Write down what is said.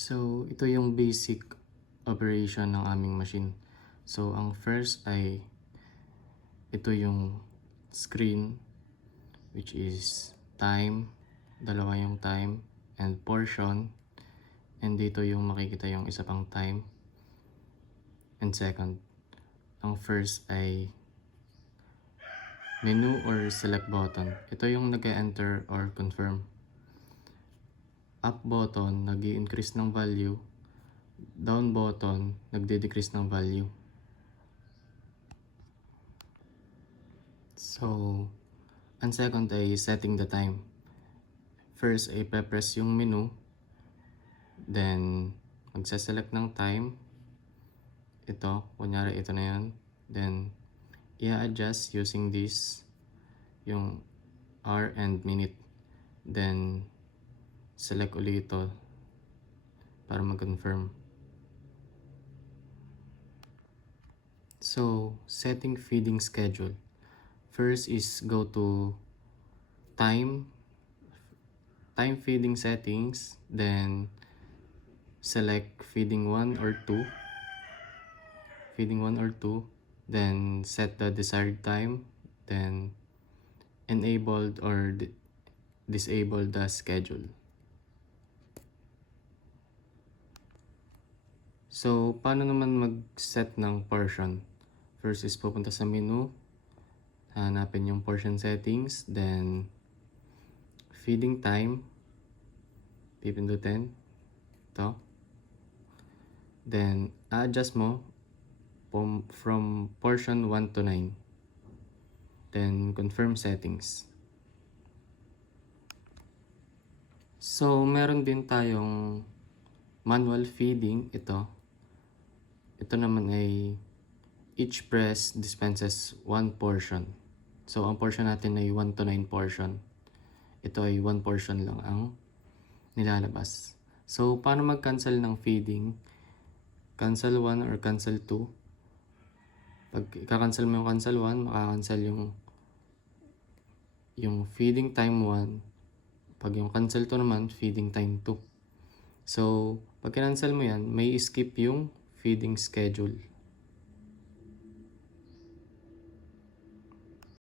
So, ito yung basic operation ng aming machine. So, ang first ay ito yung screen, which is time, dalawa yung time, and portion. And dito yung makikita yung isa pang time and second. Ang first ay menu or select button. Ito yung nag-enter or confirm. Up button, nag-i-increase ng value. Down button, nagde-decrease ng value. So, ang second ay setting the time. First ay pe-press yung menu. Then, magsa-select ng time. Ito, kunyari ito na yan. Then, i-adjust using this, yung hour and minute. Then, select ulit ito para mag-confirm. So, setting feeding schedule. First is go to time feeding settings, then select feeding 1 or 2, then set the desired time, then enabled or disable the schedule. So, paano naman mag-set ng portion? First is pupunta sa menu, hanapin yung portion settings, then feeding time, pipindutin ito. Then, adjust mo from portion 1 to 9. Then, confirm settings. So, meron din tayong manual feeding. Ito naman ay each press dispenses 1 portion. So, ang portion natin ay 1 to 9 portion. Ito ay 1 portion lang ang nilalabas. So, paano mag-cancel ng feeding? Cancel 1 or cancel 2. Pag i-cancel mo yung cancel 1, maka-cancel yung feeding time 1. Pag yung cancel 2 naman, feeding time 2. So, pag cancel mo yan, may skip yung feeding schedule.